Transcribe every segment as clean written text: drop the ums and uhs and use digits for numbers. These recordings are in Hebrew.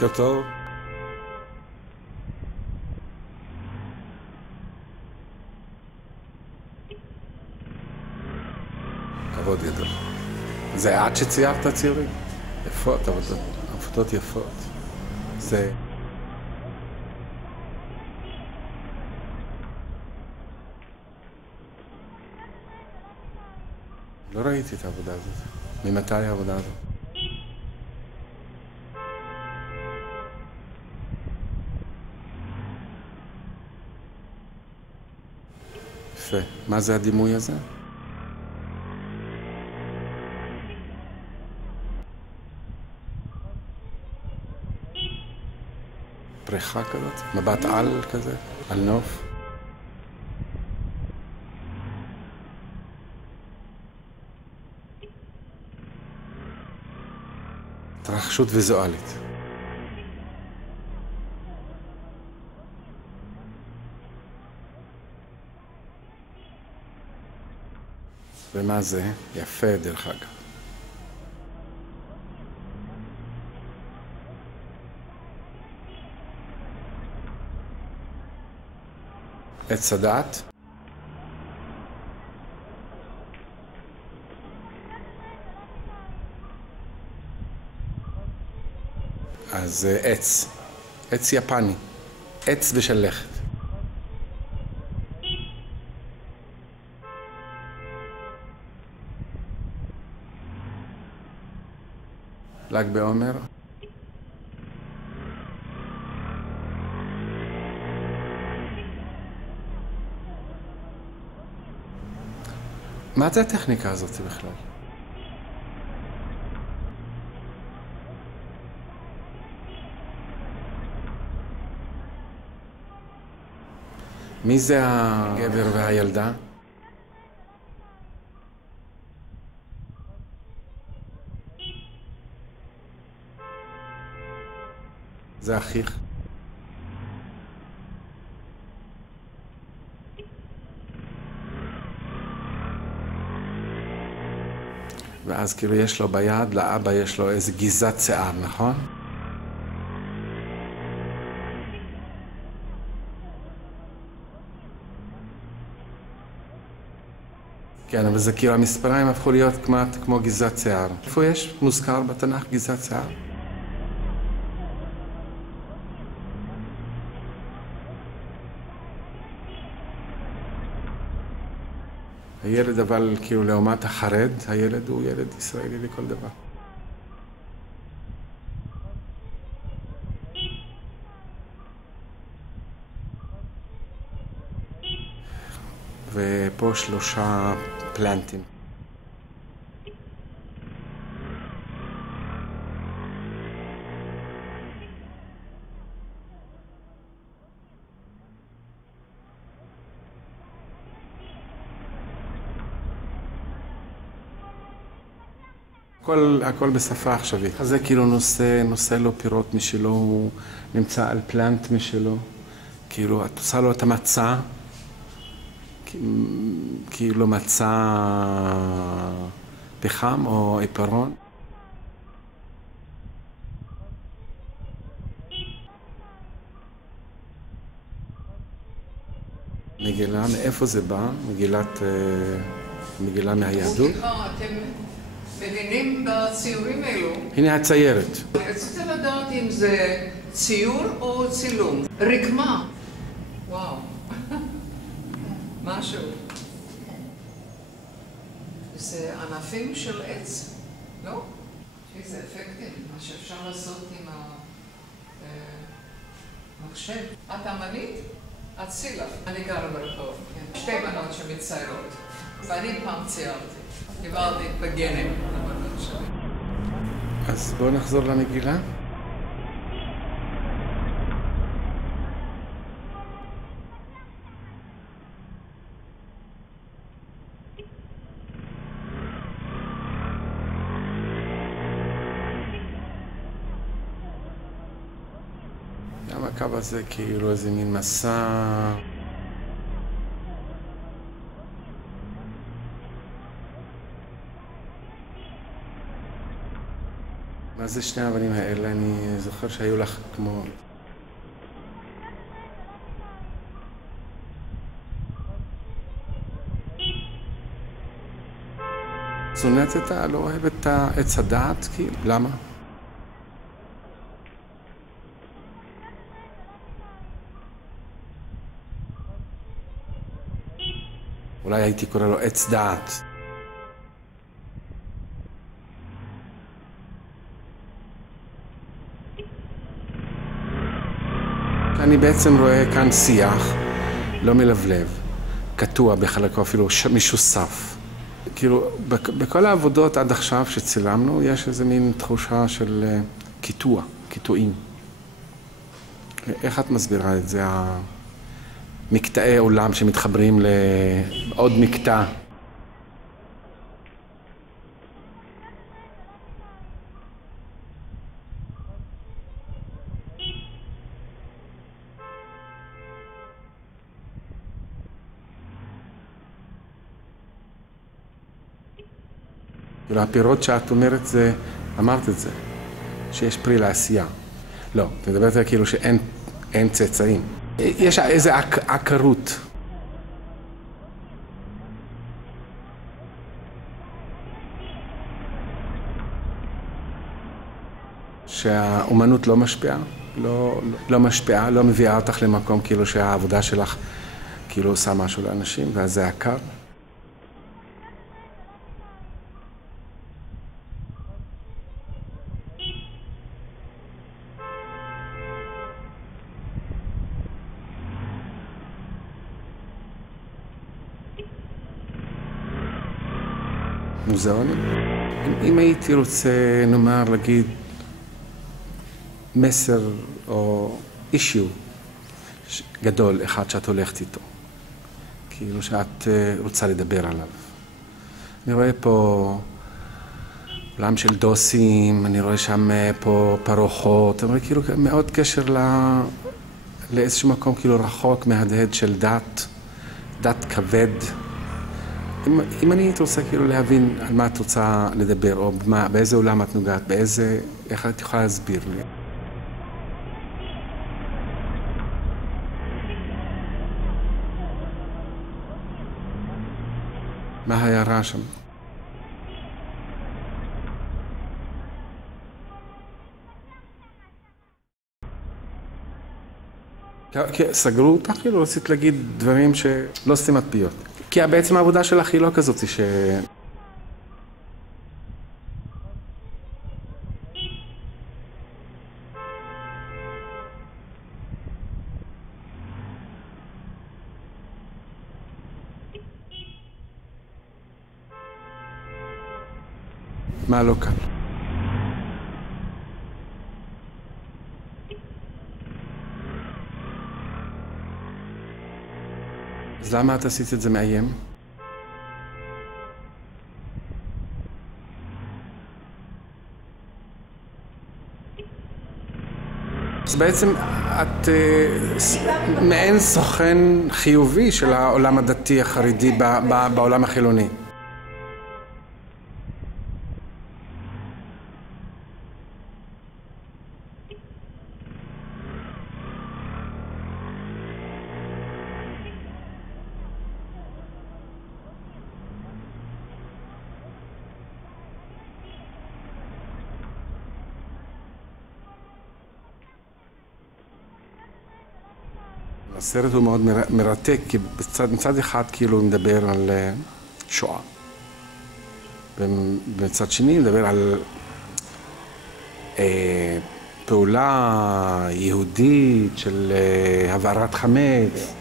בוקר טוב. כבוד גדול. זה את שציירת ציורים? יפות, עבודות יפות. זה... לא ראיתי את העבודה הזאת. ממתי העבודה הזאת? יפה. מה זה הדימוי הזה? פריחה כזאת? מבט על כזה? על נוף? התרחשות ויזואלית. ומה זה? יפה דרך אגב. עץ הדעת? אז עץ. עץ יפני. עץ בשלכת. ל"ג בעומר. מה זה הטכניקה הזאת בכלל? מי זה הגבר והילדה? זה אחיך. ואז כאילו יש לו ביד, לאבא יש לו איזה גיזת שיער, נכון? כן, אבל זה כאילו המספריים הפכו להיות כמו גיזת שיער. איפה יש מוזכר בתנ"ך גיזת שיער? הילד אבל כאילו לעומת החרד, הילד הוא ילד ישראלי לכל דבר. ופה 3 פלנטים. הכל בשפה עכשווית. אז זה כאילו נושא לו פירות משלו, הוא נמצא על פלנט משלו. כאילו, את עושה לו את המצע, כאילו מצע פחם או עיפרון. מגילה, מאיפה זה בא? מגילה מהיהדות? אתם מבינים בציורים האלו? הנה הציירת. רציתי לדעת אם זה ציור או צילום. רקמה. וואו. משהו. זה ענפים של עץ, לא? איזה אפקטים, מה שאפשר לעשות עם המחשב. את אמנית? את סילה. אני גרה ברחוב. 2 בנות שמציירות. ואני פעם ציירתי. דיברתי בגנים לבנות שלי. אז בואו נחזור למגילה. גם הקו הזה כאילו איזה מין מסע. מה זה שני האבנים האלה? אני זוכר שהיו לך כמו... זונת אתה לא אוהב את עץ הדעת? כאילו, למה? אולי הייתי קורא לו עץ דעת. אני בעצם רואה כאן שיח, לא מלבלב, קטוע בחלקו, אפילו משוסף. כאילו, בכל העבודות עד עכשיו שצילמנו, יש איזה מין תחושה של קיטוע, קיטועים. איך את מסבירה את זה? מקטעי עולם שמתחברים לעוד מקטע. כאילו, הפירות שאת אומרת זה, אמרת את זה, שיש פרי לעשייה. לא, את מדברת על כאילו שאין צאצאים. יש איזו עקרות. שהאומנות לא משפיעה, לא משפיעה, לא מביאה אותך למקום כאילו שהעבודה שלך כאילו עושה משהו לאנשים, ואז זה עקר. מוזיאונים. אם הייתי רוצה, נאמר, להגיד מסר או אישיו גדול אחד שאת הולכת איתו, כאילו שאת רוצה לדבר עליו. אני רואה פה עולם של דוסים, אני רואה שם פה פרוחות, אני רואה כאילו מאוד קשר לאיזשהו מקום כאילו רחוק מהדהד של דת כבד. אם אני הייתי רוצה כאילו להבין על מה את רוצה לדבר, או באיזה עולם את נוגעת, איך את יכולה להסביר לי? מה היה רע שם? סגרו אותך, כאילו רצית להגיד דברים שלא סתימת פיות. כי בעצם העבודה שלך היא לא כזאת מה לא קל? אז למה את עשית את זה מאיים? אז בעצם את מעין סוכן חיובי של העולם הדתי החרדי בעולם החילוני. הסרט הוא מאוד מרתק, כי מצד אחד כאילו הוא מדבר על שואה. ובצד שני הוא מדבר על פעולה יהודית של הבערת חמץ.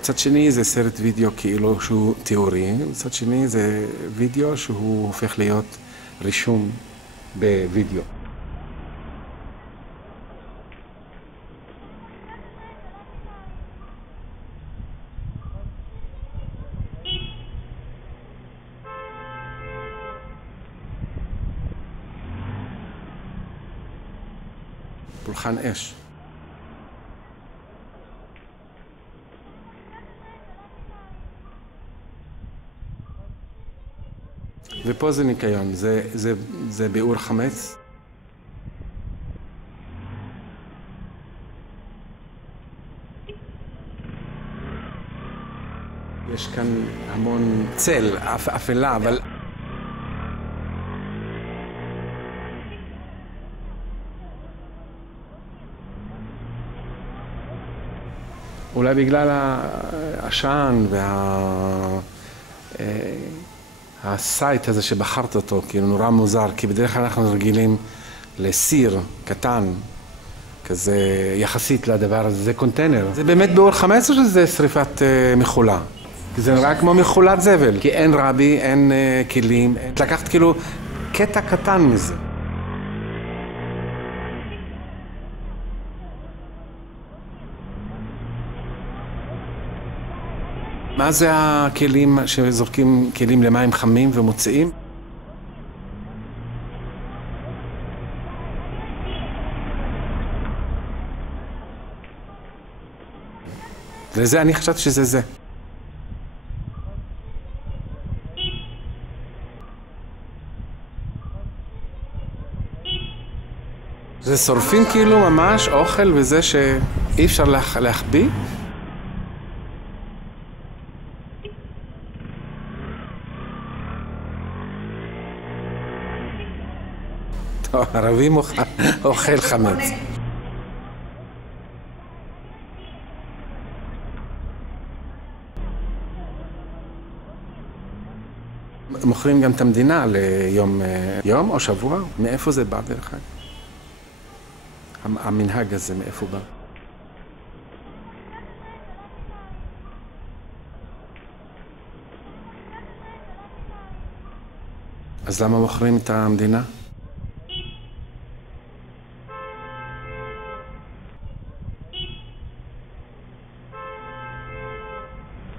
מצד שני זה סרט וידאו כאילו שהוא תיאורי, מצד שני זה וידאו שהוא הופך להיות רישום בווידאו. פולחן אש. ופה זה ניקיון, זה ביעור חמץ. יש כאן המון צל, אפלה, אבל... אולי בגלל העשן הסייט הזה שבחרת אותו, כאילו נורא מוזר, כי בדרך כלל אנחנו רגילים לסיר קטן, כזה יחסית לדבר הזה, זה קונטיינר. זה באמת באור 15 שזה שריפת מחולה. זה נראה כמו מחולת זבל, כי אין רבי, אין כלים, לקחת כאילו קטע קטן מזה. מה זה הכלים שזורקים כלים למים חמים ומוציאים? לזה אני חשבתי שזה זה. זה שורפים כאילו ממש אוכל וזה שאי אפשר להחביא? טוב, ערבים אוכל חמץ. מוכרים גם את המדינה ליום או שבוע? מאיפה זה בא דרך אגב? המנהג הזה, מאיפה בא? אז למה מוכרים את המדינה?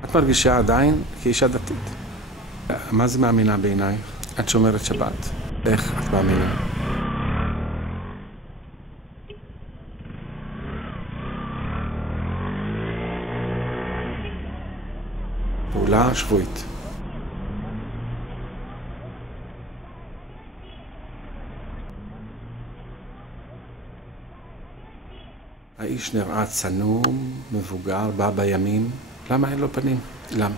את מרגישה עדיין כאישה דתית? מה זה מאמינה בעינייך? את שומרת שבת. איך את מאמינה? פעולה שבועית. האיש נראה צנום, מבוגר, בא בימים. למה אין לו פנים? למה?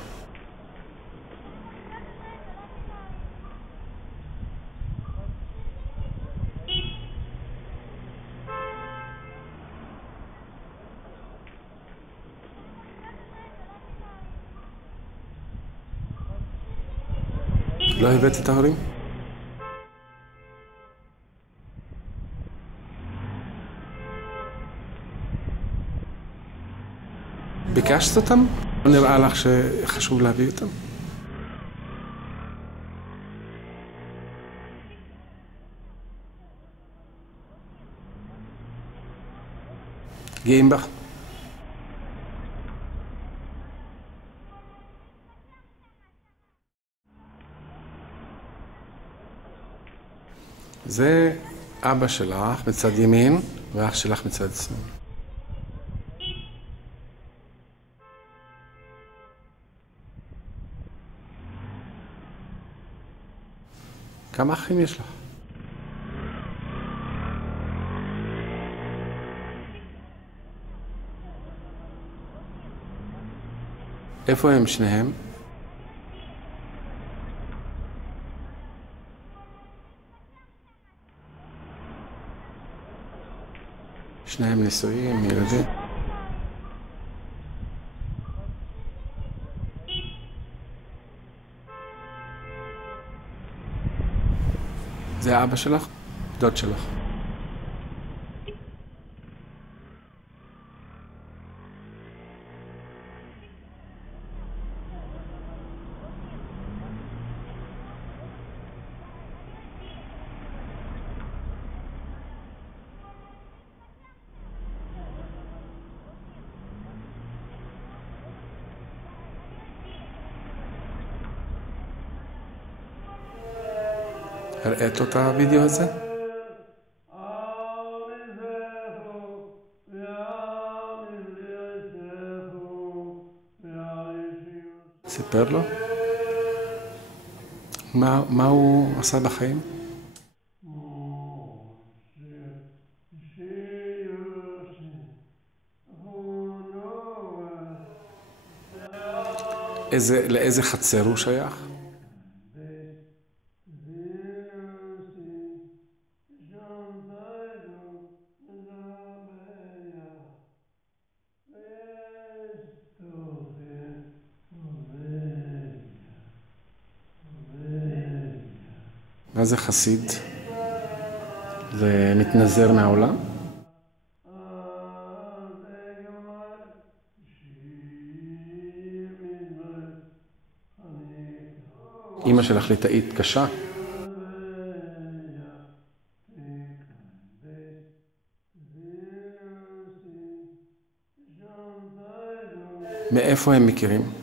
לא הבאת את ההורים? ביקשת אותם? לא נראה לך שחשוב להביא אותם? גאים בך? זה אבא שלך מצד ימין ואח שלך מצד שמאל. כמה אחים יש לך? איפה הם שניהם? שניהם נשואים, ילדים. זה אבא שלך? דוד שלך. הראית לו את הוידאו הזה? סיפר לו? מה הוא עשה בחיים? לאיזה חצר הוא שייך? מה זה חסיד? זה מתנזר מהעולם? אמא שלך ליטאית קשה? מאיפה הם מכירים?